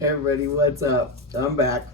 Hey everybody, what's up? I'm back.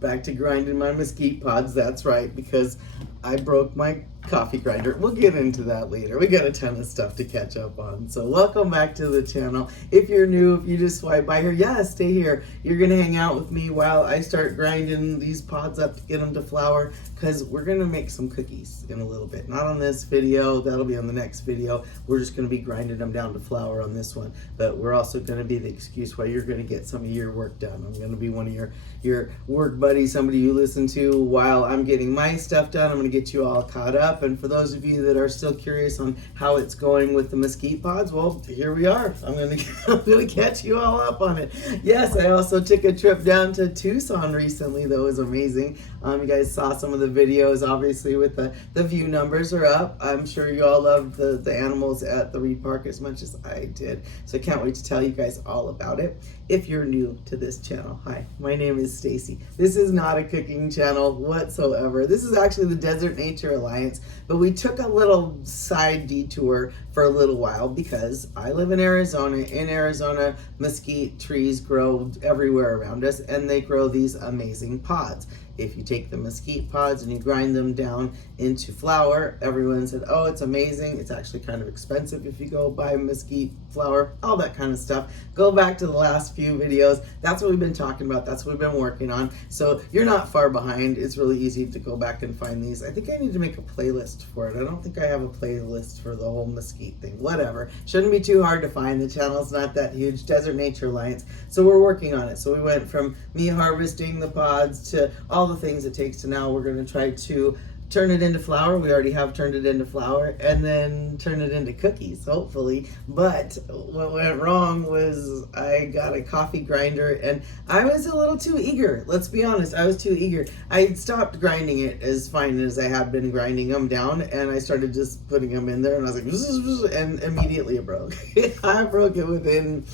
Back to grinding my mesquite pods, that's right, because I broke my coffee grinder. We'll get into that later. We got a ton of stuff to catch up on. So welcome back to the channel. If you're new, if you just swipe by here, yeah, stay here. You're gonna hang out with me while I start grinding these pods up to get them to flour, because we're gonna make some cookies in a little bit. Not on this video, that'll be on the next video. We're just gonna be grinding them down to flour on this one. But we're also gonna be the excuse why you're gonna get some of your work done. I'm gonna be one of your work buddies, somebody you listen to while I'm getting my stuff done. I'm gonna get you all caught up. And for those of you that are still curious on how it's going with the mesquite pods, well, here we are. I'm gonna catch you all up on it. Yes, I also took a trip down to Tucson recently. That was amazing. You guys saw some of the videos, obviously, with the view numbers are up. I'm sure you all loved the animals at the Reid Park as much as I did. So I can't wait to tell you guys all about it. If you're new to this channel, hi, my name is Stacy. This is not a cooking channel whatsoever. This is actually the Desert Nature Alliance, but we took a little side detour for a little while because I live in Arizona. In Arizona, mesquite trees grow everywhere around us, and they grow these amazing pods. If you take the mesquite pods and you grind them down into flour, everyone said, oh, it's amazing. It's actually kind of expensive if you go buy mesquite flour, all that kind of stuff. Go back to the last few videos. That's what we've been talking about. That's what we've been working on. So you're not far behind. It's really easy to go back and find these. I think I need to make a playlist for it. I don't think I have a playlist for the whole mesquite thing. Whatever. Shouldn't be too hard to find. The channel's not that huge. Desert Nature Alliance. So we're working on it. So we went from me harvesting the pods to all the things it takes to now we're going to try to turn it into flour. We already have turned it into flour, and then turn it into cookies, hopefully. But what went wrong was I got a coffee grinder, and I was a little too eager. Let's be honest, I was too eager. I stopped grinding it as fine as I had been grinding them down, and I started just putting them in there, and I was like, and immediately it broke. I broke it within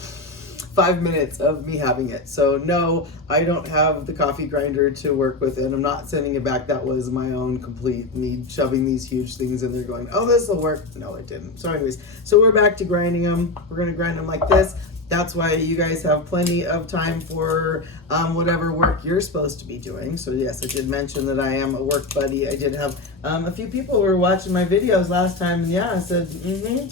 5 minutes of me having it. So no, I don't have the coffee grinder to work with, and I'm not sending it back. That was my own complete me shoving these huge things in there going, oh, this will work. No, it didn't. So anyways, so we're back to grinding them. We're gonna grind them like this. That's why you guys have plenty of time for whatever work you're supposed to be doing. So yes, I did mention that I am a work buddy. I did have a few people who were watching my videos last time, and yeah, I said,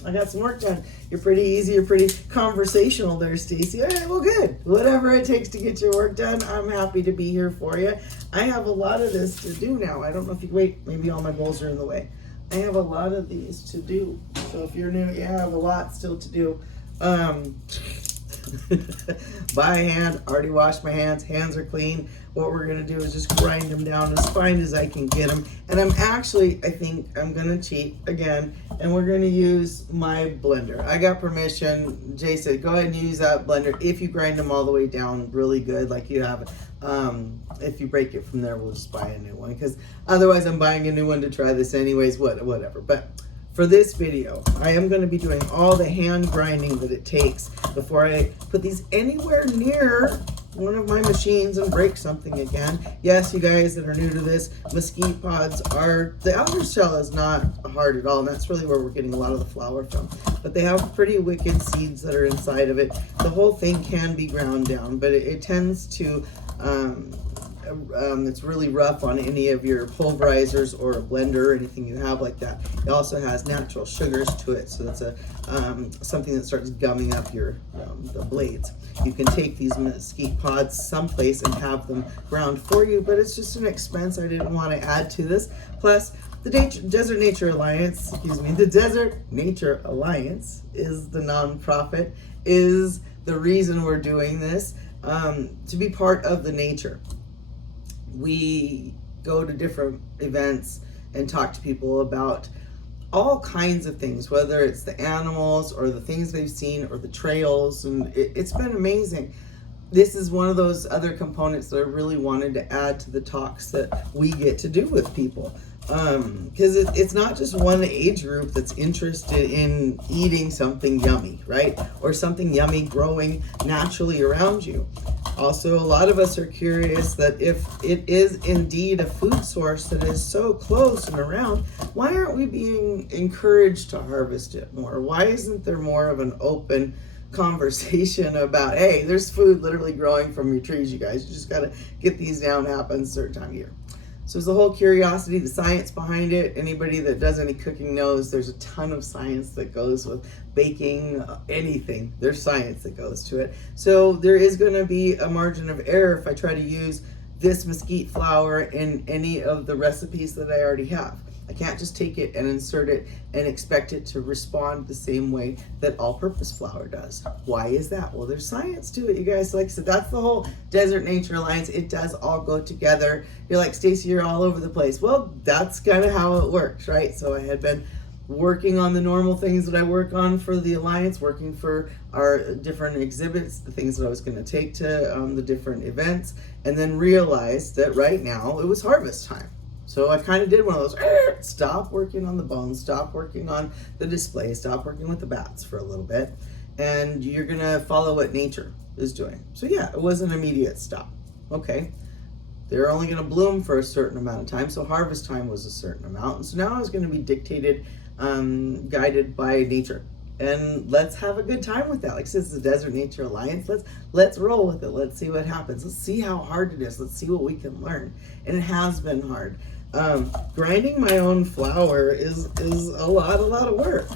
I got some work done. You're pretty easy, you're pretty conversational there, Stacy. All right, well, good. Whatever it takes to get your work done, I'm happy to be here for you. I have a lot of this to do now. I don't know if you, wait, maybe all my bowls are in the way. I have a lot of these to do. So if you're new, yeah, I have a lot still to do. By hand, already washed my hands are clean. What we're gonna do is just grind them down as fine as I can get them. And I'm actually, I think I'm gonna cheat again, and we're gonna use my blender. I got permission. Jay said, go ahead and use that blender if you grind them all the way down really good, like you have. If you break it from there, we'll just buy a new one, because otherwise I'm buying a new one to try this anyways, whatever. But for this video, I am going to be doing all the hand grinding that it takes before I put these anywhere near one of my machines and break something again. Yes, you guys that are new to this, mesquite pods are, the outer shell is not hard at all, and that's really where we're getting a lot of the flour from. But they have pretty wicked seeds that are inside of it. The whole thing can be ground down, but it tends to it's really rough on any of your pulverizers or a blender or anything you have like that. It also has natural sugars to it, so that's a something that starts gumming up your the blades. You can take these mesquite pods someplace and have them ground for you, but it's just an expense I didn't want to add to this. Plus, the Desert Nature Alliance, the Desert Nature Alliance is the nonprofit, is the reason we're doing this, to be part of the nature. We go to different events and talk to people about all kinds of things, whether it's the animals or the things they've seen or the trails, and it's been amazing. This is one of those other components that I really wanted to add to the talks that we get to do with people. Because it's not just one age group that's interested in eating something yummy, right? Or something yummy growing naturally around you. Also, a lot of us are curious that if it is indeed a food source that is so close and around, why aren't we being encouraged to harvest it more? Why isn't there more of an open conversation about, hey, there's food literally growing from your trees, you guys. You just got to get these down, happen a certain time of year. So there's the whole curiosity, the science behind it. Anybody that does any cooking knows there's a ton of science that goes with baking, anything. There's science that goes to it. So there is going to be a margin of error if I try to use this mesquite flour in any of the recipes that I already have. I can't just take it and insert it and expect it to respond the same way that all-purpose flour does. Why is that? Well, there's science to it, you guys. Like I said, that's the whole Desert Nature Alliance. It does all go together. You're like, Stacy, you're all over the place. Well, that's kind of how it works, right? So I had been working on the normal things that I work on for the Alliance, working for our different exhibits, the things that I was going to take to the different events, and then realized that right now it was harvest time. So I kind of did one of those, stop working on the bones, stop working on the display, stop working with the bats for a little bit, and you're going to follow what nature is doing. So yeah, it was an immediate stop. Okay, they're only going to bloom for a certain amount of time, so harvest time was a certain amount. And so now it's going to be dictated, guided by nature. And let's have a good time with that. Like I said, it's the Desert Nature Alliance. Let's roll with it. Let's see what happens. Let's see how hard it is. Let's see what we can learn. And it has been hard. Grinding my own flour is a lot of work.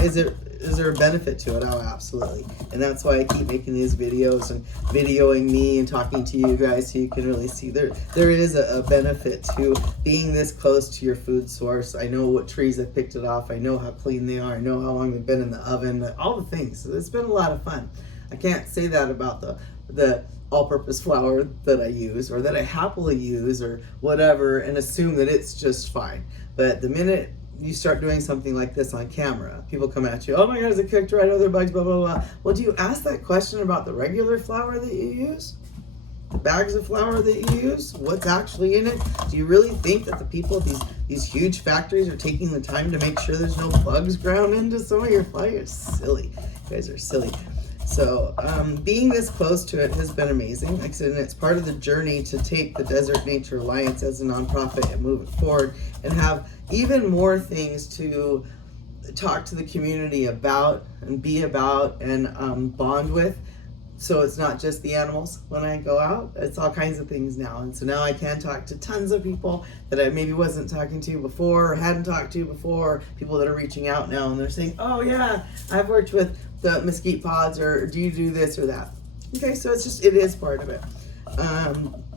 Is there a benefit to it? Oh, absolutely. And that's why I keep making these videos and videoing me and talking to you guys so you can really see there is a benefit to being this close to your food source. I know what trees I picked it off. I know how clean they are. I know how long they've been in the oven. All the things. So it's been a lot of fun. I can't say that about the all-purpose flour that I use or that I happily use or whatever and assume that it's just fine. But the minute you start doing something like this on camera, people come at you, oh my God, is it cooked right? Are there bugs, blah, blah, blah. Well, do you ask that question about the regular flour that you use? The bags of flour that you use? What's actually in it? Do you really think that the people at these huge factories are taking the time to make sure there's no bugs ground into some of your flour? You're silly. You guys are silly. So being this close to it has been amazing. Like I said, and it's part of the journey to take the Desert Nature Alliance as a nonprofit and move it forward and have even more things to talk to the community about and be about and bond with. So it's not just the animals when I go out, it's all kinds of things now. And so now I can talk to tons of people that I maybe wasn't talking to before or hadn't talked to before, people that are reaching out now and they're saying, oh yeah, I've worked with the mesquite pods, or do you do this or that? Okay, so it is part of it.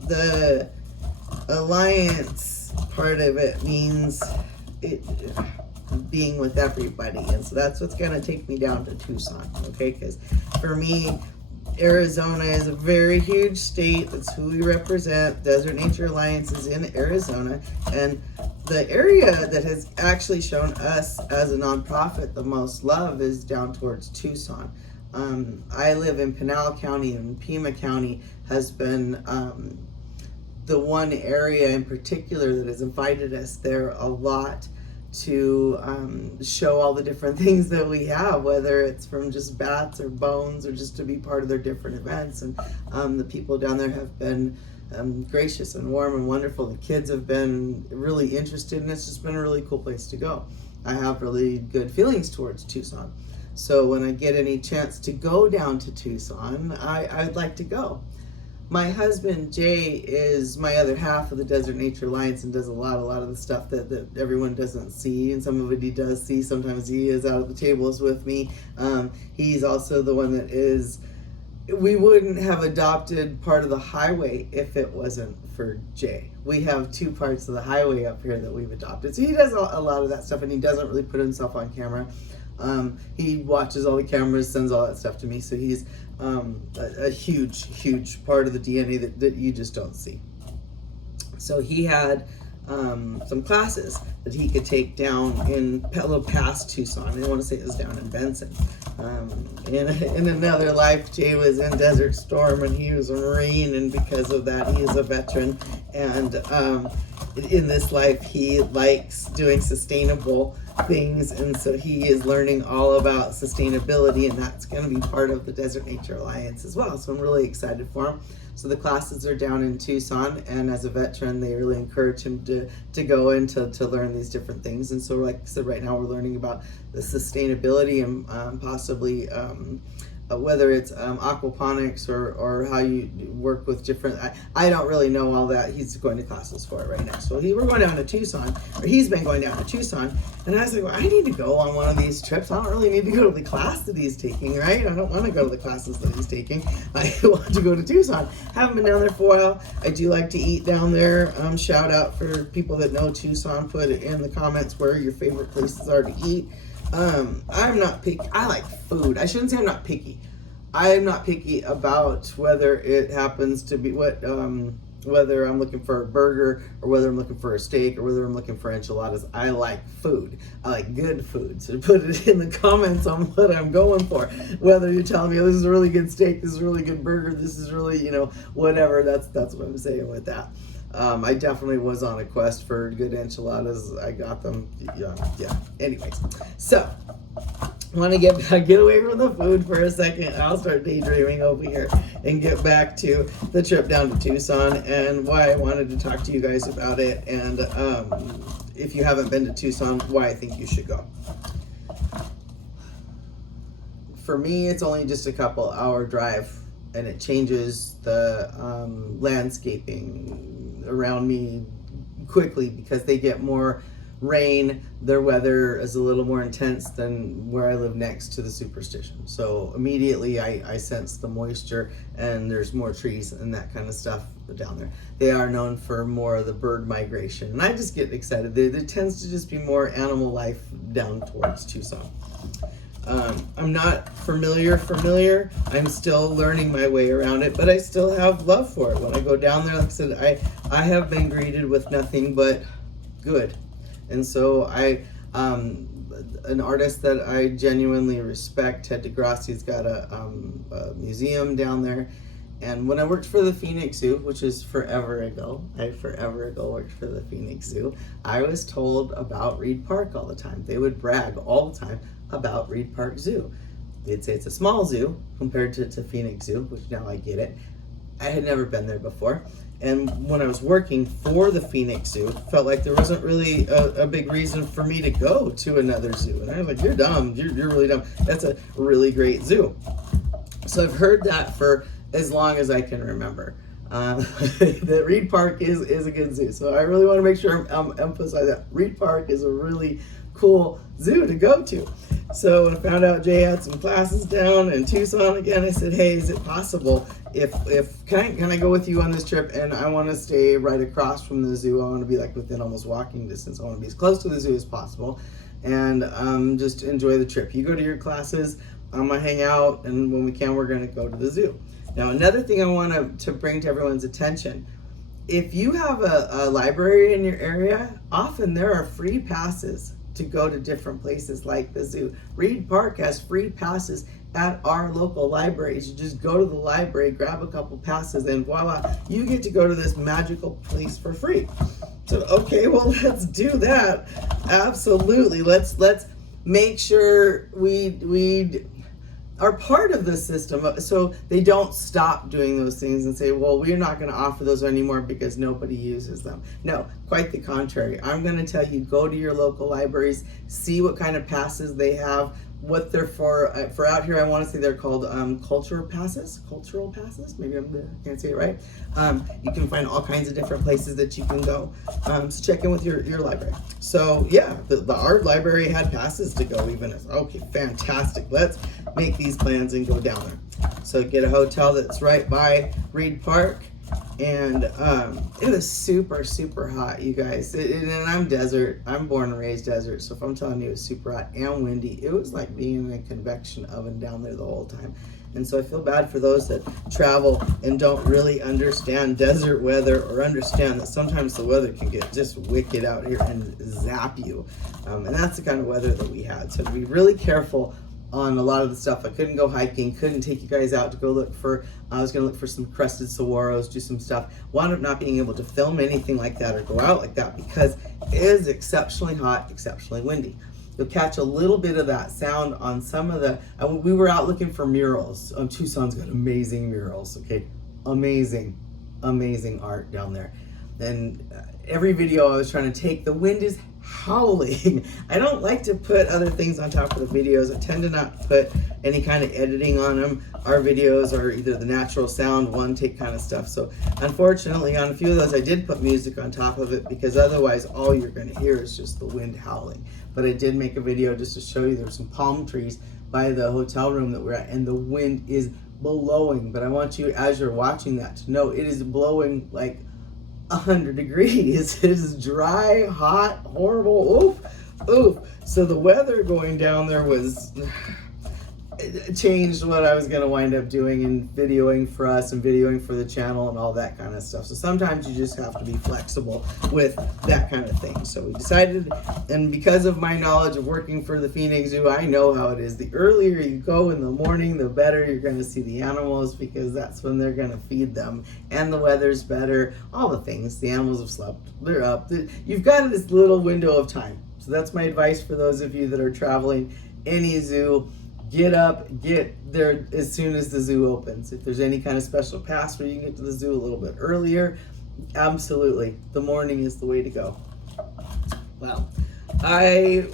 The Alliance part of it means being with everybody. And so that's what's gonna take me down to Tucson, okay? Because for me, Arizona is a very huge state. That's who we represent. Desert Nature Alliance is in Arizona. And the area that has actually shown us as a nonprofit the most love is down towards Tucson. I live in Pinal County, and Pima County has been the one area in particular that has invited us there a lot to show all the different things that we have, whether it's from just bats or bones or just to be part of their different events. And the people down there have been gracious and warm and wonderful. The kids have been really interested, and it's just been a really cool place to go. I have really good feelings towards Tucson. So when I get any chance to go down to Tucson, I'd like to go. My husband, Jay, is my other half of the Desert Nature Alliance and does a lot of the stuff that everyone doesn't see, and some of it he does see. Sometimes he is out at the tables with me. He's also the one that is, we wouldn't have adopted part of the highway if it wasn't for Jay. We have two parts of the highway up here that we've adopted. So he does a lot of that stuff, and he doesn't really put himself on camera. He watches all the cameras, sends all that stuff to me, so he's a huge part of the DNA that you just don't see. So he had some classes that he could take down in a little past Tucson. I want to say it was down in Benson. In another life, Jay was in Desert Storm, and he was a Marine, and because of that, he is a veteran. And in this life, he likes doing sustainable things, and so he is learning all about sustainability, and that's going to be part of the Desert Nature Alliance as well. So I'm really excited for him. So the classes are down in Tucson, and as a veteran, they really encourage him to go in to learn these different things. And so, like I said, right now we're learning about the sustainability and possibly whether it's aquaponics or how you work with different, I don't really know all that. He's going to classes for it right now. So we're going down to Tucson, or he's been going down to Tucson, and I was like, well, I need to go on one of these trips. I don't really need to go to the class that he's taking, right? I don't want to go to the classes that he's taking. I want to go to Tucson. Haven't been down there for a while. I do like to eat down there. Shout out for people that know Tucson. Put it in the comments where your favorite places are to eat. I'm not picky. I like food. I shouldn't say I'm not picky. I'm not picky about whether it happens to be whether I'm looking for a burger or whether I'm looking for a steak or whether I'm looking for enchiladas. I like food. I like good food. So put it in the comments on what I'm going for. Whether you're telling me, oh, this is a really good steak, this is a really good burger, this is really, whatever. That's what I'm saying with that. I definitely was on a quest for good enchiladas. I got them. Yeah. Anyways, so want to get away from the food for a second. I'll start daydreaming over here and get back to the trip down to Tucson and why I wanted to talk to you guys about it. And if you haven't been to Tucson, why I think you should go. For me, it's only just a couple hour drive, and it changes the landscaping around me quickly because they get more rain. Their weather is a little more intense than where I live next to the Superstition. So immediately I sense the moisture, and there's more trees and that kind of stuff down there. They are known for more of the bird migration, and I just get excited. There tends to just be more animal life down towards Tucson. I'm not familiar. I'm still learning my way around it, but I still have love for it. When I go down there, like I said, I have been greeted with nothing but good. And so an artist that I genuinely respect, Ted DeGrassi's got a museum down there. And when I worked for the Phoenix Zoo, which is forever ago, I worked for the Phoenix Zoo, I was told about Reid Park all the time. They would brag all the time about Reid Park Zoo. They'd say it's a small zoo compared to Phoenix Zoo, which now I get it. I had never been there before. And when I was working for the Phoenix Zoo, felt like there wasn't really a big reason for me to go to another zoo. And I was like, you're dumb. You're really dumb. That's a really great zoo. So I've heard that for as long as I can remember. That Reid Park is a good zoo. So I really want to make sure I'm emphasize that. Reid Park is a really cool zoo to go to. So when I found out Jay had some classes down in Tucson again, I said, hey, is it possible can I go with you on this trip? And I want to stay right across from the zoo. I want to be like within almost walking distance. I want to be as close to the zoo as possible and just enjoy the trip. You go to your classes, I'm going to hang out, and when we can, we're going to go to the zoo. Now, another thing I want to bring to everyone's attention, if you have a library in your area, often there are free passes to go to different places like the zoo. Reid Park has free passes at our local libraries. You just go to the library, grab a couple passes, and voila, you get to go to this magical place for free. So, okay, well, let's do that. Absolutely. Let's make sure we are part of the system, so they don't stop doing those things and say, well, we're not going to offer those anymore because nobody uses them. No, quite the contrary. I'm going to tell you, go to your local libraries, see what kind of passes they have, what they're for out here. I want to say they're called cultural passes, maybe I can't say it right. You can find all kinds of different places that you can go. So check in with your library. So yeah, the art library had passes to go even. Okay, fantastic. Let's make these plans and go down there. So get a hotel that's right by Reid Park. And it was super, super hot, you guys. And I'm desert. I'm born and raised desert. So if I'm telling you it was super hot and windy, it was like being in a convection oven down there the whole time. And so I feel bad for those that travel and don't really understand desert weather, or understand that sometimes the weather can get just wicked out here and zap you. And that's the kind of weather that we had. So to be really careful on a lot of the stuff. I couldn't go hiking, couldn't take you guys out to go look for, I was going to look for some crested saguaros, do some stuff. Wound up not being able to film anything like that or go out like that because it is exceptionally hot, exceptionally windy. You'll catch a little bit of that sound on some of the, we were out looking for murals. Tucson's got amazing murals, okay? Amazing art down there. And every video I was trying to take, the wind is howling. I don't like to put other things on top of the videos. I tend to not put any kind of editing on them. Our videos are either the natural sound, one take kind of stuff. So unfortunately on a few of those I did put music on top of it, because otherwise all you're going to hear is just the wind howling. But I did make a video just to show you there's some palm trees by the hotel room that we're at, and the wind is blowing. But I want you, as you're watching that, to know it is blowing like 100 degrees. It is dry, hot, horrible. Oof, oof. So the weather going down there was it changed what I was going to wind up doing and videoing for us and videoing for the channel and all that kind of stuff. So sometimes you just have to be flexible with that kind of thing. So we decided, and because of my knowledge of working for the Phoenix Zoo, I know how it is. The earlier you go in the morning, the better you're going to see the animals, because that's when they're going to feed them, and the weather's better, all the things. The animals have slept, they're up. You've got this little window of time. So that's my advice for those of you that are traveling any zoo. Get up, get there as soon as the zoo opens. If there's any kind of special pass where you can get to the zoo a little bit earlier, absolutely, the morning is the way to go. Well, my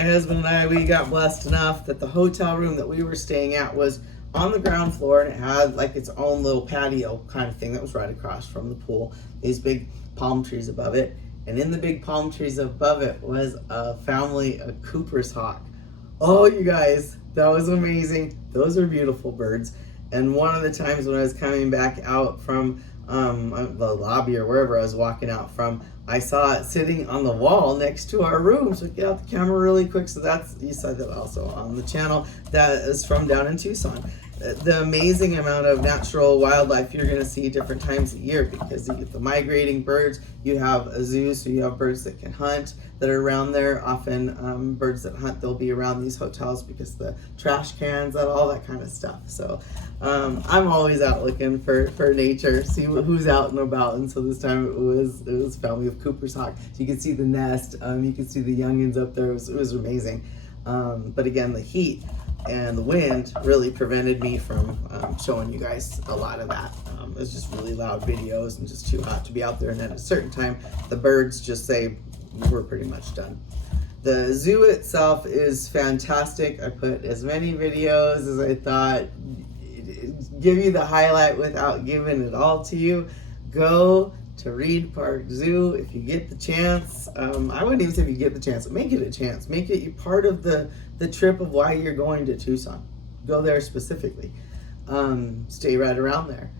husband and I, we got blessed enough that the hotel room that we were staying at was on the ground floor, and it had like its own little patio kind of thing that was right across from the pool. These big palm trees above it, and in the big palm trees above it was a family of Cooper's hawk. Oh, you guys, that was amazing. Those are beautiful birds. And one of the times when I was coming back out from the lobby or wherever I was walking out from, I saw it sitting on the wall next to our room. So get out the camera really quick. So that's, you saw that also on the channel. That is from down in Tucson. The amazing amount of natural wildlife you're going to see different times of year, because you get the migrating birds. You have a zoo, so you have birds that can hunt that are around there. Often birds that hunt, they'll be around these hotels because the trash cans and all that kind of stuff. So I'm always out looking for nature, see who's out and about. And so this time it was a family of Cooper's hawk. So you can see the nest, you can see the youngins up there. It was amazing. But again, the heat and the wind really prevented me from showing you guys a lot of that. It was just really loud videos and just too hot to be out there. And at a certain time, the birds just say, we're pretty much done. The zoo itself is fantastic. I put as many videos as I thought, give you the highlight without giving it all to you. Go to Reid Park Zoo if you get the chance. I wouldn't even say if you get the chance, make it a chance. Make it part of the trip of why you're going to Tucson. Go there specifically. Stay right around there.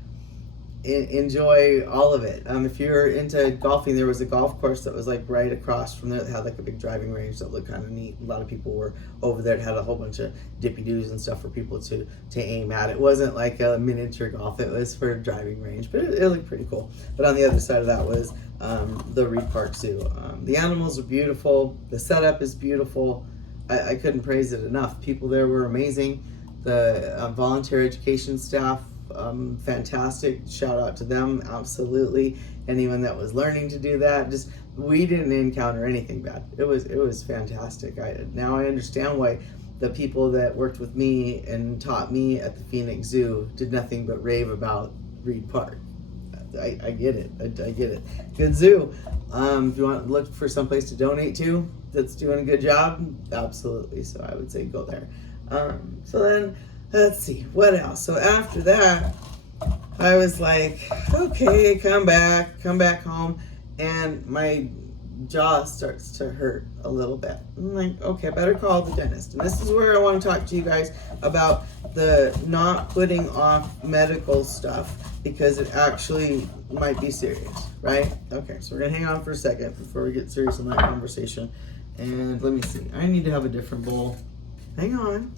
Enjoy all of it. If you're into golfing, there was a golf course that was like right across from there that had like a big driving range that looked kind of neat. A lot of people were over there. It had a whole bunch of dippy-doos and stuff for people to aim at. It wasn't like a miniature golf, it was for a driving range, but it looked pretty cool. But on the other side of that was the Reid Park Zoo. The animals are beautiful. The setup is beautiful. I couldn't praise it enough. People there were amazing. The volunteer education staff, fantastic. Shout out to them, absolutely. Anyone that was learning to do that, just we didn't encounter anything bad. It was fantastic. Now I understand why the people that worked with me and taught me at the Phoenix Zoo did nothing but rave about Reid Park. I get it. I get it. Good zoo. If you want to look for someplace to donate to that's doing a good job, absolutely. So I would say go there. So then, let's see, what else? So after that, I was like, okay, come back home, and my jaw starts to hurt a little bit. I'm like, okay, I better call the dentist. And this is where I want to talk to you guys about the not putting off medical stuff, because it actually might be serious, right? Okay, so we're gonna hang on for a second before we get serious in that conversation. And let me see, I need to have a different bowl. Hang on.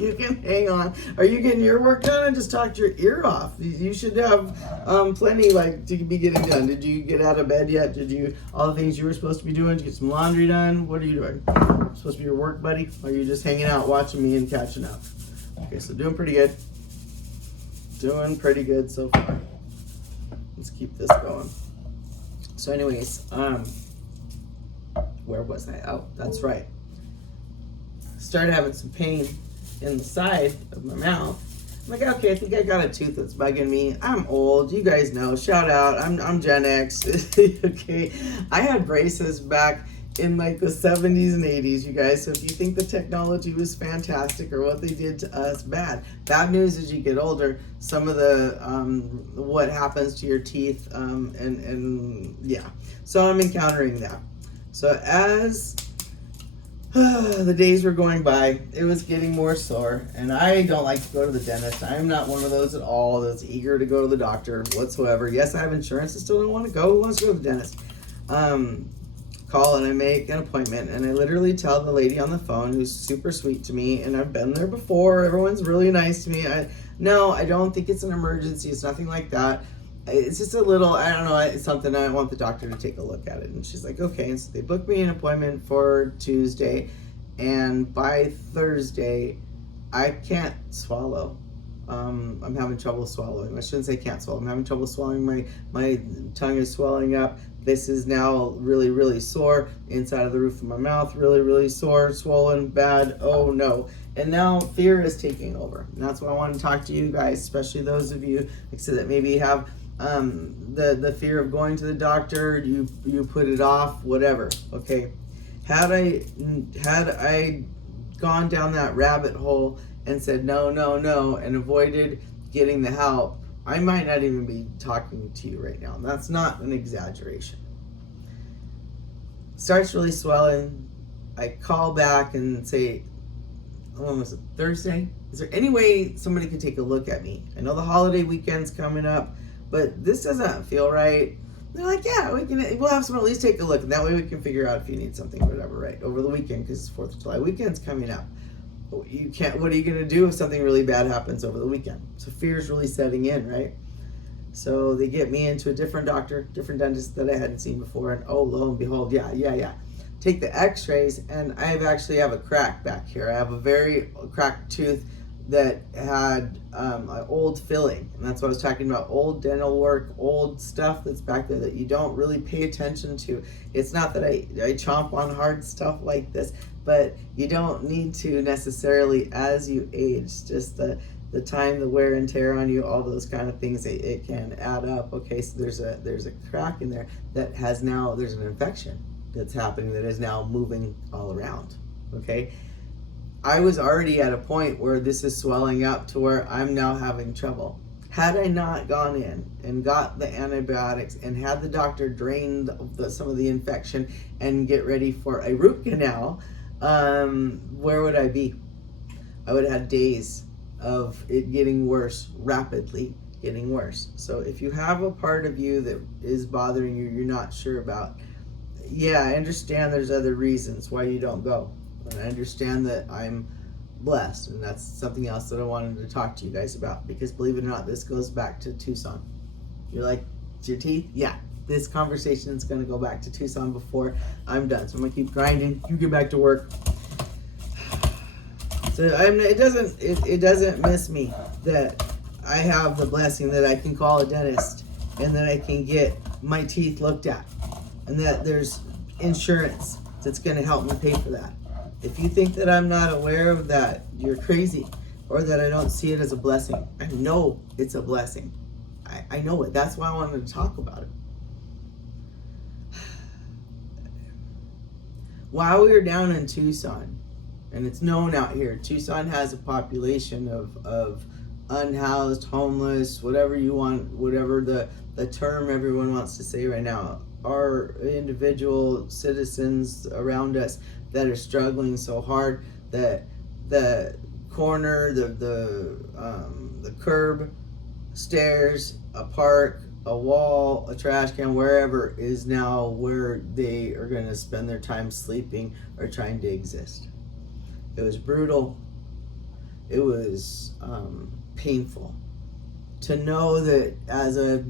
You can hang on. Are you getting your work done? I just talked your ear off. You should have plenty like to be getting done. Did you get out of bed yet? Did you all the things you were supposed to be doing? Did you get some laundry done? What are you doing? Supposed to be your work buddy? Or are you just hanging out watching me and catching up? Okay, so doing pretty good. Doing pretty good so far. Let's keep this going. So anyways, where was I? Oh, that's right. Started having some pain in the side of my mouth. I'm like, okay, I think I got a tooth that's bugging me. I'm old. You guys know. Shout out. I'm Gen X. Okay. I had braces back in like the 70s and 80s, you guys. So if you think the technology was fantastic or what they did to us, bad. Bad news as you get older, some of the what happens to your teeth and yeah. So I'm encountering that. So as the days were going by, it was getting more sore, and I don't like to go to the dentist. I'm not one of those at all that's eager to go to the doctor whatsoever. Yes, I have insurance. I still don't want to go. Who wants to go to the dentist? Call and I make an appointment, and I literally tell the lady on the phone, who's super sweet to me, and I've been there before. Everyone's really nice to me. No, I don't think it's an emergency. It's nothing like that. It's just a little, I don't know, it's something I want the doctor to take a look at it. And she's like, okay. And so they booked me an appointment for Tuesday, and by Thursday, I can't swallow. I'm having trouble swallowing. I shouldn't say can't swallow. I'm having trouble swallowing. My tongue is swelling up. This is now really, really sore. Inside of the roof of my mouth, really, really sore, swollen, bad. Oh no. And now fear is taking over. And that's why I want to talk to you guys, especially those of you, like I said, that maybe have the fear of going to the doctor. You put it off, whatever. Okay. Had I gone down that rabbit hole and said no, and avoided getting the help, I might not even be talking to you right now. And that's not an exaggeration. Starts really swelling. I call back and say, when was it, Thursday? Is there any way somebody could take a look at me? I know the holiday weekend's coming up, but this doesn't feel right. They're like, yeah, we'll have someone at least take a look, and that way we can figure out if you need something or whatever, right? Over the weekend, because it's 4th of July weekend's coming up. You can't. What are you gonna do if something really bad happens over the weekend? So fear's really setting in, right? So they get me into a different doctor, different dentist that I hadn't seen before, and oh, lo and behold, yeah. Take the X-rays, and I actually have a crack back here. I have a very cracked tooth that had an old filling, and that's what I was talking about. Old dental work, old stuff that's back there that you don't really pay attention to. It's not that I chomp on hard stuff like this, but you don't need to necessarily as you age. Just the time, the wear and tear on you, all those kind of things, it can add up. Okay, so there's a crack in there that has now, there's an infection that's happening that is now moving all around. Okay, I was already at a point where this is swelling up to where I'm now having trouble. Had I not gone in and got the antibiotics and had the doctor drain some of the infection and get ready for a root canal, where would I be? I would have had days of it getting worse, rapidly getting worse. So if you have a part of you that is bothering you, you're not sure about, yeah, I understand there's other reasons why you don't go. And I understand that I'm blessed, and that's something else that I wanted to talk to you guys about, because believe it or not, this goes back to Tucson. You're like, it's your teeth? Yeah. This conversation is going to go back to Tucson before I'm done. So I'm going to keep grinding. You get back to work. So it doesn't miss me that I have the blessing that I can call a dentist and that I can get my teeth looked at, and that there's insurance that's going to help me pay for that. If you think that I'm not aware of that, you're crazy, or that I don't see it as a blessing. I know it's a blessing. I know it. That's why I wanted to talk about it. While we were down in Tucson, and it's known out here, Tucson has a population of unhoused, homeless, whatever you want, whatever the term everyone wants to say right now, are individual citizens around us that are struggling so hard that the corner, the curb, stairs, a park, a wall, a trash can, wherever is now where they are going to spend their time sleeping or trying to exist. It was brutal. It was painful to know that as a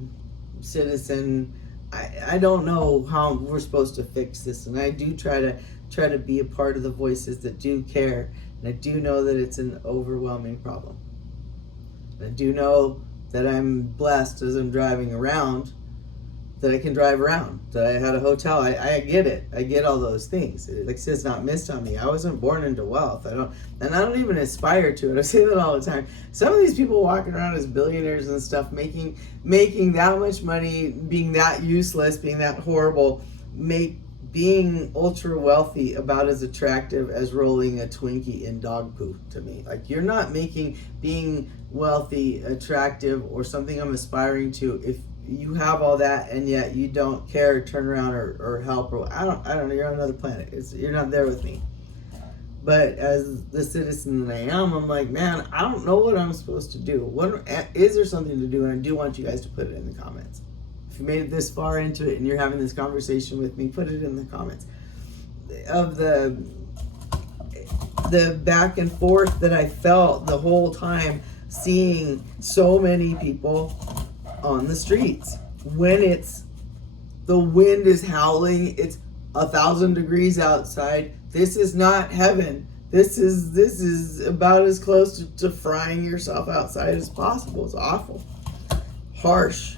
citizen, I don't know how we're supposed to fix this, and I do try to be a part of the voices that do care, and I do know that it's an overwhelming problem. I do know that I'm blessed as I'm driving around that I can drive around, that I had a hotel. I get it. I get all those things. Like I said, it's not missed on me. I wasn't born into wealth. I don't even aspire to it. I say that all the time. Some of these people walking around as billionaires and stuff, making that much money, being that useless, being that horrible, being ultra wealthy about as attractive as rolling a Twinkie in dog poo to me. Like, you're not making being wealthy attractive or something I'm aspiring to if you have all that and yet you don't care, turn around or help, or I don't know, you're on another planet. You're not there with me. But as the citizen that I am, I'm like, man, I don't know what I'm supposed to do. Is there something to do? And I do want you guys to put it in the comments. If you made it this far into it and you're having this conversation with me, put it in the comments. Of the back and forth that I felt the whole time, seeing so many people on the streets when the wind is howling, it's 1,000 degrees outside. This is not heaven. This is about as close to frying yourself outside as possible. It's awful, harsh.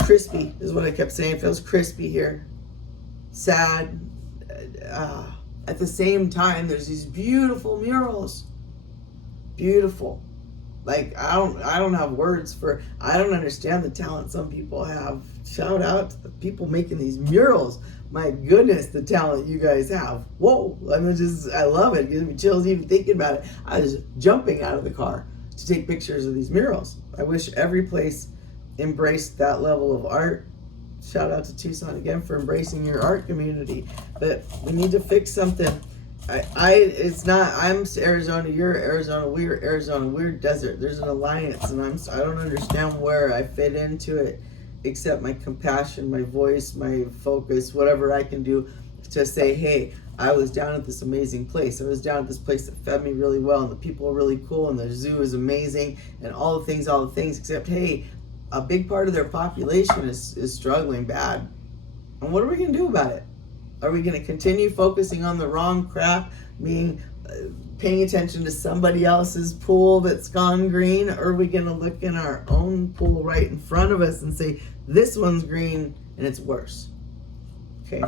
Crispy is what I kept saying. It feels crispy here. Sad. At the same time, there's these beautiful murals. Beautiful. Like, I don't have words for. I don't understand the talent some people have. Shout out to the people making these murals. My goodness, the talent you guys have. Whoa. I love it. It gives me chills even thinking about it. I was jumping out of the car to take pictures of these murals. I wish every place embraced that level of art. Shout out to Tucson again for embracing your art community. But we need to fix something. I'm Arizona, you're Arizona, we're Arizona, we're desert. There's an alliance, and I don't understand where I fit into it, except my compassion, my voice, my focus, whatever I can do to say, hey, I was down at this amazing place. I was down at this place that fed me really well, and the people were really cool, and the zoo is amazing, and all the things, except, hey, a big part of their population is struggling bad. And what are we going to do about it? Are we going to continue focusing on the wrong crap, paying attention to somebody else's pool that's gone green? Or are we going to look in our own pool right in front of us and say, this one's green and it's worse? Okay.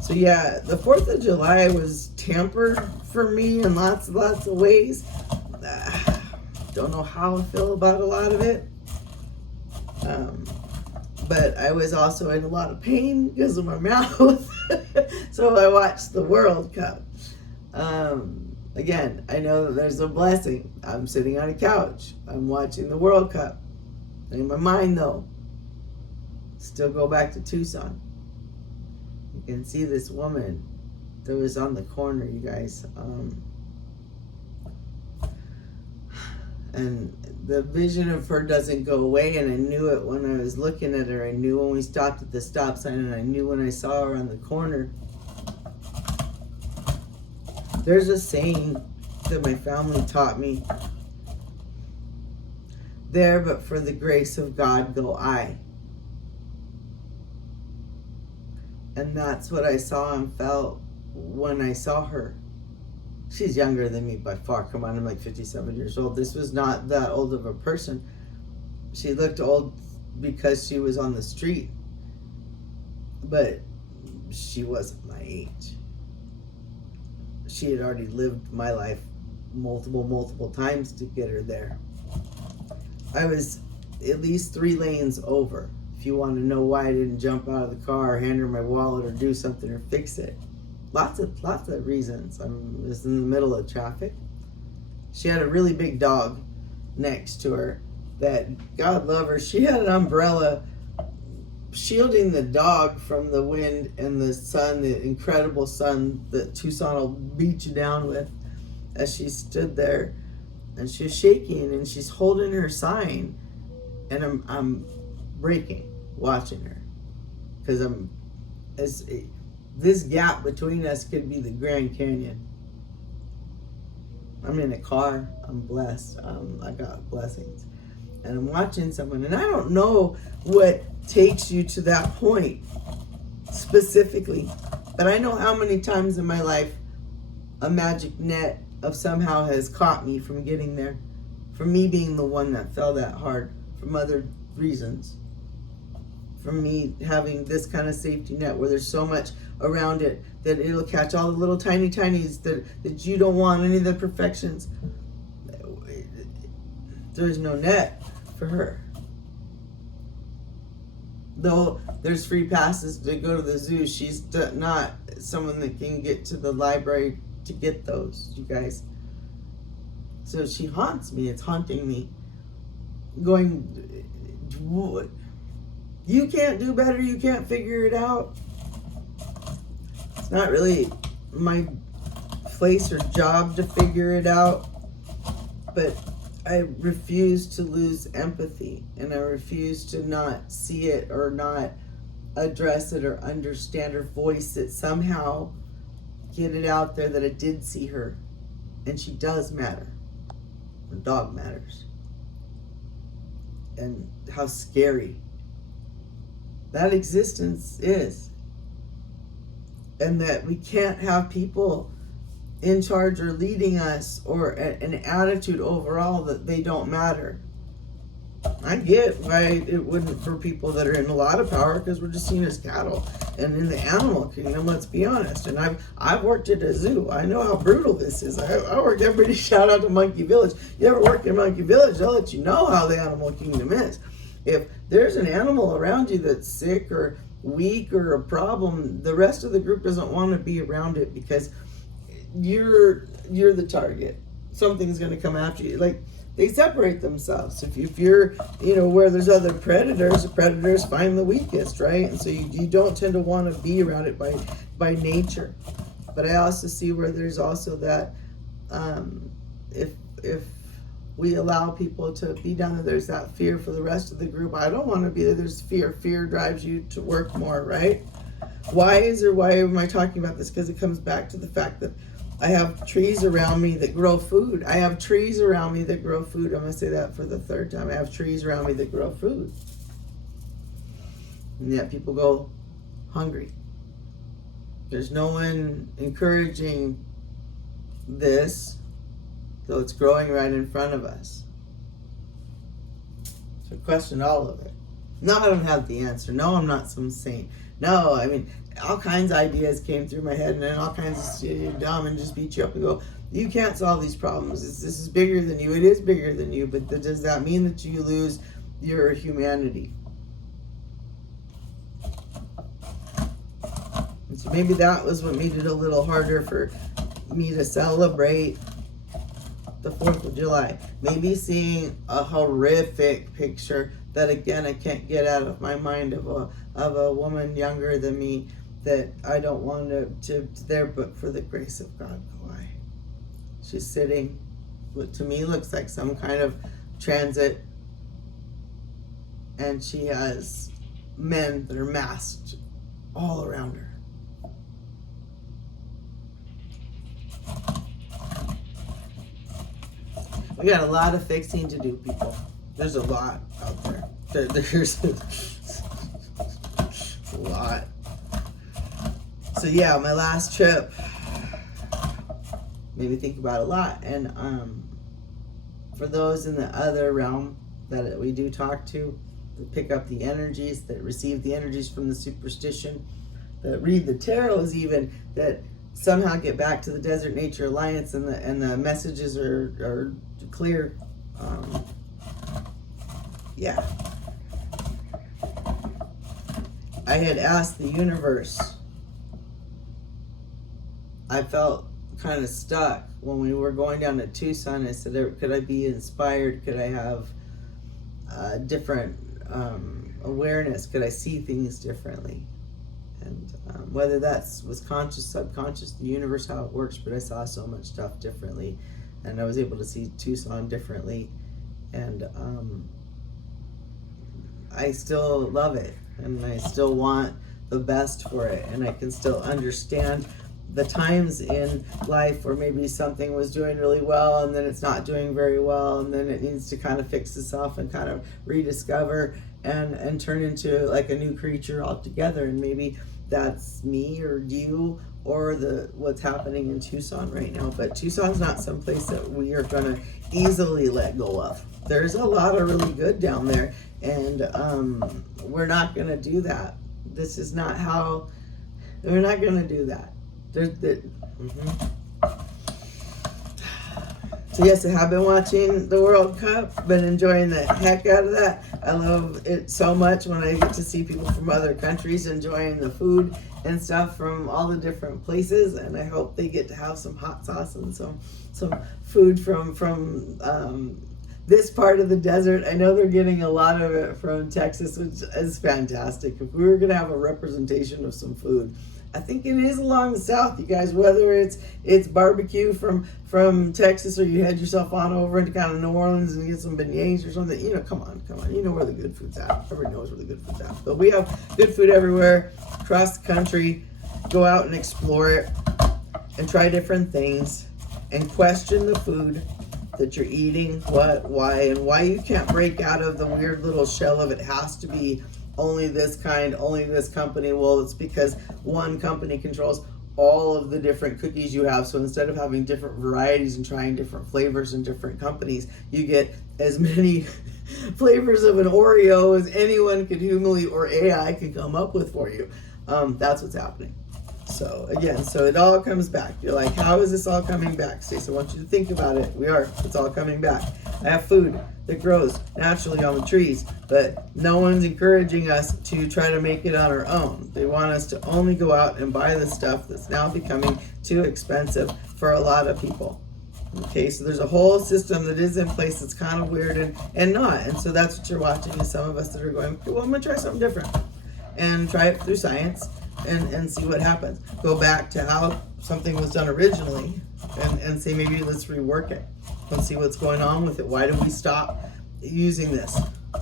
So yeah, the 4th of July was tampered for me in lots of ways. Don't know how I feel about a lot of it. But I was also in a lot of pain because of my mouth. So I watched the World Cup. Again, I know that there's a blessing. I'm sitting on a couch. I'm watching the World Cup. In my mind, though, still go back to Tucson. You can see this woman that was on the corner, you guys. And the vision of her doesn't go away, and I knew it when I was looking at her. I knew when we stopped at the stop sign, and I knew when I saw her on the corner. There's a saying that my family taught me. There but for the grace of God go I. And that's what I saw and felt when I saw her. She's younger than me by far. Come on, I'm like 57 years old. This was not that old of a person. She looked old because she was on the street. But she wasn't my age. She had already lived my life multiple times to get her there. I was at least 3 lanes over. If you want to know why I didn't jump out of the car or hand her my wallet or do something or fix it. Lots of reasons. I was in the middle of traffic. She had a really big dog next to her that, God love her, she had an umbrella shielding the dog from the wind and the sun, the incredible sun that Tucson will beat you down with, as she stood there. And she's shaking and she's holding her sign. And I'm breaking watching her. Because this gap between us could be the Grand Canyon. I'm in a car. I'm blessed. I got blessings. And I'm watching someone. And I don't know what takes you to that point specifically. But I know how many times in my life a magic net of somehow has caught me from getting there. From me being the one that fell that hard. From other reasons. from me having this kind of safety net where there's so much around it that it'll catch all the little tinies that you don't want, any of the perfections. There's no net for her. Though there's free passes to go to the zoo, she's not someone that can get to the library to get those, you guys. So she haunts me. It's haunting me. Going, you can't do better. You can't figure it out. It's not really my place or job to figure it out. But I refuse to lose empathy, and I refuse to not see it or not address it or understand or voice it, somehow get it out there that I did see her and she does matter. Her dog matters. And how scary that existence is. And that we can't have people in charge or leading us or an attitude overall that they don't matter. I get why it wouldn't for people that are in a lot of power, because we're just seen as cattle. And in the animal kingdom, let's be honest, and I've worked at a zoo. I know how brutal this is. I work, everybody shout out to Monkey Village. You ever work in Monkey Village, they'll let you know how the animal kingdom is. If there's an animal around you that's sick or weak or a problem, the rest of the group doesn't want to be around it because you're the target. Something's going to come after you. Like, they separate themselves. If you're, where there's other predators, the predators find the weakest, right? And so you don't tend to want to be around it by nature. But I also see where there's also that if we allow people to be down there, there's that fear for the rest of the group. I don't want to be there. There's fear. Fear drives you to work more, right? Why am I talking about this? Because it comes back to the fact that I have trees around me that grow food. I have trees around me that grow food. I'm going to say that for the third time. I have trees around me that grow food. And yet people go hungry. There's no one encouraging this, though it's growing right in front of us. So question all of it. No, I don't have the answer. No, I'm not some saint. No, I mean, all kinds of ideas came through my head, and then all kinds of dumb and just beat you up and go, you can't solve these problems. This is bigger than you. It is bigger than you, but does that mean that you lose your humanity? And so maybe that was what made it a little harder for me to celebrate the 4th of July. Maybe seeing a horrific picture that, again, I can't get out of my mind of a woman younger than me that I don't want to there, but for the grace of God go I. She's sitting, what to me looks like some kind of transit, and she has men that are masked all around her. We got a lot of fixing to do, people. There's a lot out there. There's a lot. So yeah, my last trip made me think about a lot. And for those in the other realm that we do talk to, that pick up the energies, that receive the energies from the superstition, that read the tarots even, that somehow get back to the Desert Nature Alliance and the messages are clear. Yeah. I had asked the universe. I felt kind of stuck when we were going down to Tucson. I said, could I be inspired? Could I have different awareness? Could I see things differently? And whether was conscious, subconscious, the universe, how it works, but I saw so much stuff differently. And I was able to see Tucson differently. And I still love it. And I still want the best for it. And I can still understand the times in life where maybe something was doing really well and then it's not doing very well, and then it needs to kind of fix itself and kind of rediscover and turn into like a new creature altogether. And maybe that's me or you or what's happening in Tucson right now. But Tucson's not someplace that we are going to easily let go of. There's a lot of really good down there, and we're not going to do that. This is not how, we're not going to do that. So yes, I have been watching the World Cup, been enjoying the heck out of that. I love it so much when I get to see people from other countries enjoying the food and stuff from all the different places, and I hope they get to have some hot sauce and some food from this part of the desert. I know they're getting a lot of it from Texas, which is fantastic. If we were going to have a representation of some food, I think it is along the south, you guys, whether it's barbecue from Texas, or you head yourself on over into kind of New Orleans and get some beignets or something. You know, come on. You know where the good food's at. Everybody knows where the good food's at. But we have good food everywhere, across the country. Go out and explore it and try different things and question the food that you're eating, what, why, and why you can't break out of the weird little shell of it has to be only this kind, only this company. Well, it's because one company controls all of the different cookies you have. So instead of having different varieties and trying different flavors and different companies, you get as many flavors of an Oreo as anyone could humanly or AI can come up with for you. That's what's happening. So again, so it all comes back. You're like, how is this all coming back, Stacey? I want you to think about it. It's all coming back. I have food that grows naturally on the trees, but no one's encouraging us to try to make it on our own. They want us to only go out and buy the stuff that's now becoming too expensive for a lot of people. Okay, so there's a whole system that is in place that's kind of weird and not. And so that's what you're watching, is some of us that are going, okay, well, I'm going to try something different and try it through science and see what happens. Go back to how something was done originally and say, maybe let's rework it and see what's going on with it. Why did we stop using this?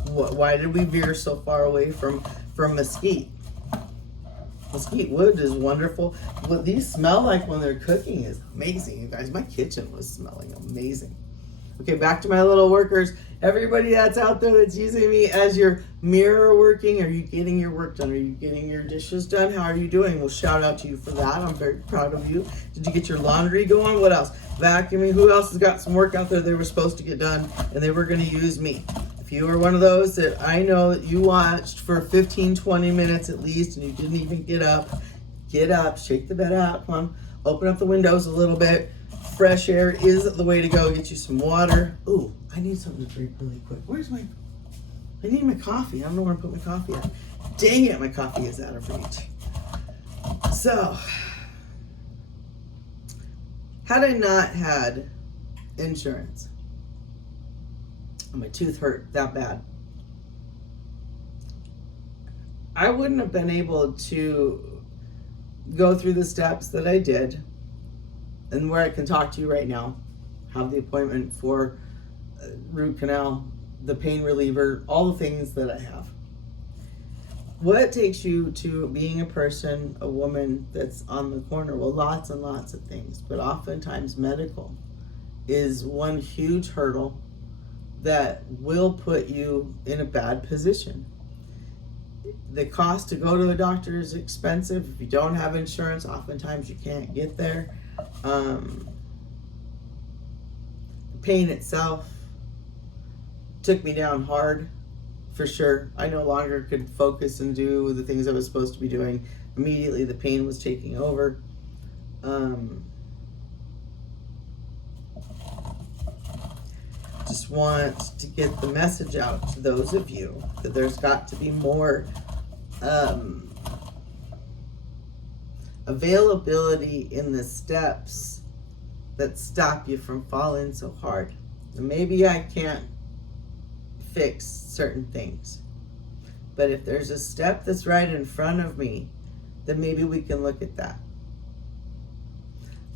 Why did we veer so far away from mesquite? Mesquite wood is wonderful. What these smell like when they're cooking is amazing, you guys. My kitchen was smelling amazing. Okay, back to my little workers. Everybody that's out there that's using me as your mirror working, are you getting your work done? Are you getting your dishes done? How are you doing? Well, shout out to you for that. I'm very proud of you. Did you get your laundry going? What else? Vacuuming. Who else has got some work out there they were supposed to get done and they were going to use me? If you were one of those that I know that you watched for 15, 20 minutes at least and you didn't even get up, shake the bed out, come on, open up the windows a little bit. Fresh air is the way to go. Get you some water. Ooh, I need something to drink really quick. I need my coffee. I don't know where to put my coffee at. Dang it, my coffee is out of reach. So, had I not had insurance, and my tooth hurt that bad, I wouldn't have been able to go through the steps that I did, and where I can talk to you right now, have the appointment for root canal, the pain reliever, all the things that I have. What takes you to being a person, a woman that's on the corner? Well, lots and lots of things, but oftentimes medical is one huge hurdle that will put you in a bad position. The cost to go to the doctor is expensive. If you don't have insurance, oftentimes you can't get there. The pain itself took me down hard, for sure. I no longer could focus and do the things I was supposed to be doing. Immediately the pain was taking over. Just want to get the message out to those of you that there's got to be more availability in the steps that stop you from falling so hard. And maybe I can't fix certain things, but if there's a step that's right in front of me, then maybe we can look at that.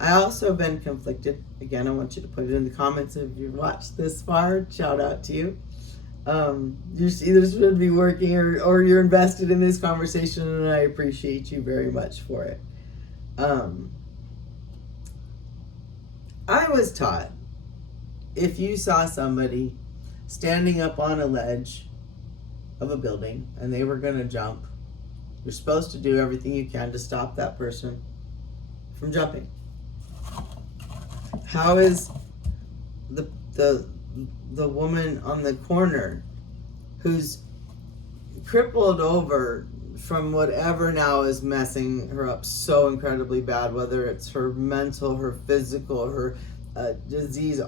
I also have been conflicted. Again, I want you to put it in the comments if you've watched this far. Shout out to you. You either should be working or you're invested in this conversation, and I appreciate you very much for it. I was taught, if you saw somebody standing up on a ledge of a building and they were going to jump, you're supposed to do everything you can to stop that person from jumping. How is the woman on the corner who's crippled over from whatever now is messing her up so incredibly bad, whether it's her mental, her physical, her disease,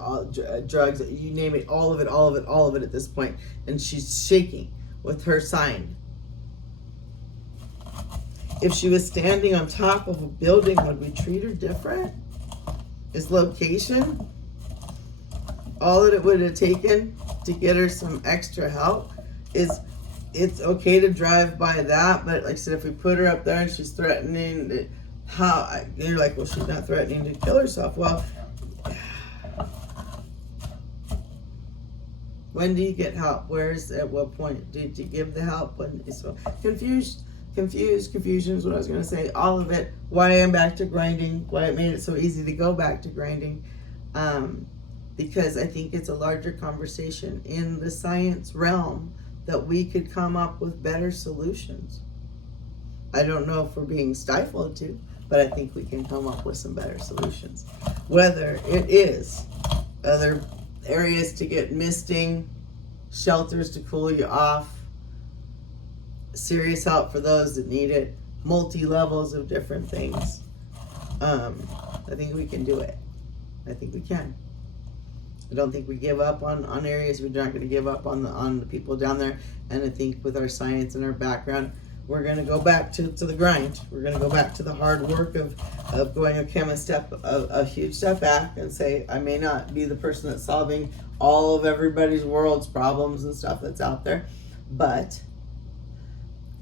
drugs, you name it, all of it at this point, and she's shaking with her sign. If she was standing on top of a building, would we treat her different? Is location all that it would have taken to get her some extra help? It's okay to drive by that, but like I said, if we put her up there and she's threatening, you're like, well, she's not threatening to kill herself. Well, when do you get help? At what point did you give the help? When so confusion is what I was going to say. All of it. Why I'm back to grinding. Why it made it so easy to go back to grinding. Because I think it's a larger conversation in the science realm that we could come up with better solutions. I don't know if we're being stifled to, but I think we can come up with some better solutions. Whether it is other areas to get misting, shelters to cool you off, serious help for those that need it, multi-levels of different things. I think we can do it. I think we can. I don't think we give up on areas. We're not going to give up on the people down there. And I think with our science and our background, we're going to go back to the grind. We're going to go back to the hard work of going, okay, I'm a huge step back and say, I may not be the person that's solving all of everybody's world's problems and stuff that's out there, but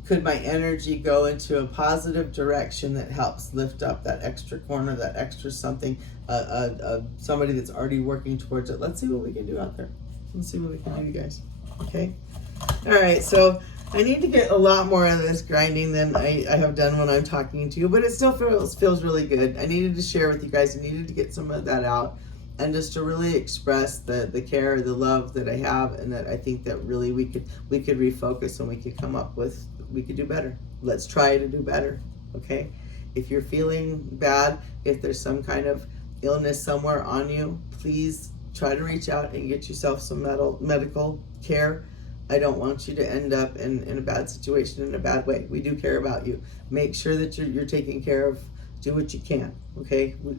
could my energy go into a positive direction that helps lift up that extra corner, that extra something, somebody that's already working towards it? Let's see what we can do out there. Let's see what we can do, you guys. Okay? All right, so I need to get a lot more of this grinding than I have done when I'm talking to you, but it still feels really good. I needed to share with you guys. I needed to get some of that out and just to really express the care, the love that I have, and that I think that really we could refocus and we could come up with, we could do better. Let's try to do better, okay? If you're feeling bad, if there's some kind of illness somewhere on you, please try to reach out and get yourself some medical care. I don't want you to end up in a bad situation in a bad way. We do care about you. Make sure that you're taken care of. Do what you can, okay? We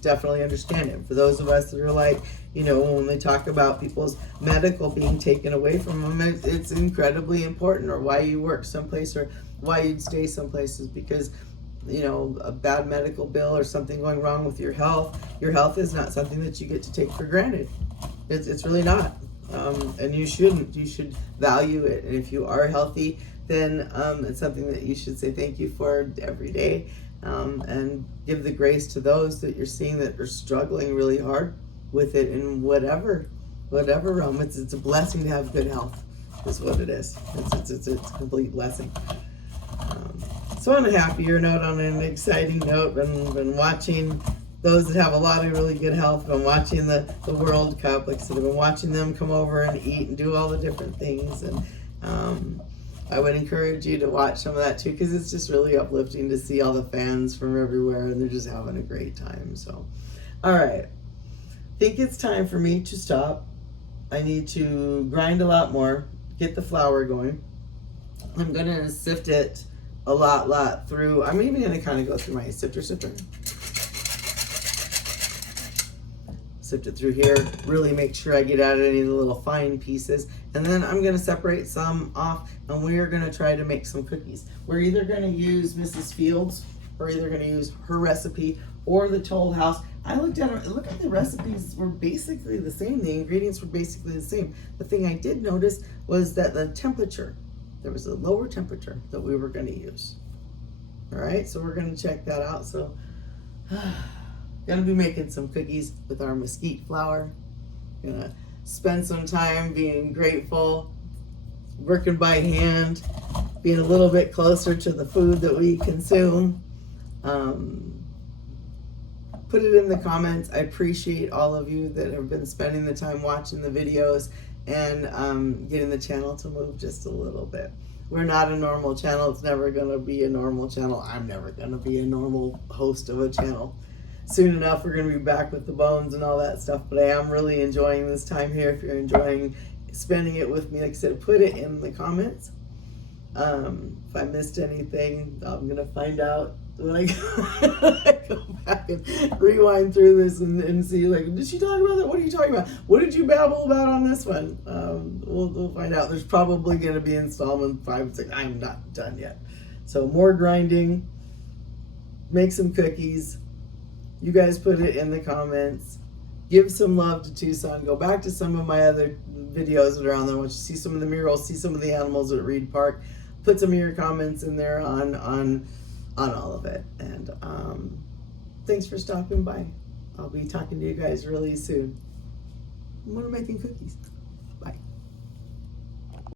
definitely understand it. For those of us that are like, you know, when they talk about people's medical being taken away from them, it's incredibly important, or why you work someplace or why you'd stay someplace is because, you know, a bad medical bill or something going wrong with your health is not something that you get to take for granted. It's really not. And you shouldn't. You should value it. And if you are healthy, then it's something that you should say thank you for every day. And give the grace to those that you're seeing that are struggling really hard with it in whatever realm. It's a blessing to have good health, is what it is. It's a complete blessing. So on a happier note, on an exciting note, been watching those that have a lot of really good health. Been watching the World Cup. Like I said, I've been watching them come over and eat and do all the different things. And I would encourage you to watch some of that too, because it's just really uplifting to see all the fans from everywhere, and they're just having a great time. So, all right. I think it's time for me to stop. I need to grind a lot more, get the flour going. I'm going to sift it a lot through. I'm even going to kind of go through my sifter. Sift it through here, really make sure I get out any of the little fine pieces, and then I'm going to separate some off, and we are going to try to make some cookies. We're either going to use Mrs. Fields, or either going to use her recipe or the Toll House. I looked at her, look at the recipes were basically the same, the ingredients were basically the same. The thing I did notice was that the temperature, there was a lower temperature that we were going to use. All right, so we're going to check that out. So gonna be making some cookies with our mesquite flour. Gonna spend some time being grateful, working by hand, being a little bit closer to the food that we consume. Put it in the comments. I appreciate all of you that have been spending the time watching the videos and getting the channel to move just a little bit. We're not a normal channel. It's never gonna be a normal channel. I'm never gonna be a normal host of a channel. soon enough we're going to be back with the bones and all that stuff. But I am really enjoying this time here. If you're enjoying spending it with me, like I said, put it in the comments. If I missed anything, I'm going to find out when I go back and rewind through this and see, like, did she talk about that? What are you talking about? What did you babble about on this one? We'll find out. There's probably going to be installment 5 and 6. I'm not done yet. So more grinding, make some cookies. You guys put it in the comments. Give some love to Tucson. Go back to some of my other videos that are on there. Once you see some of the murals, see some of the animals at Reid Park. Put some of your comments in there on all of it. And thanks for stopping by. I'll be talking to you guys really soon. I'm making cookies.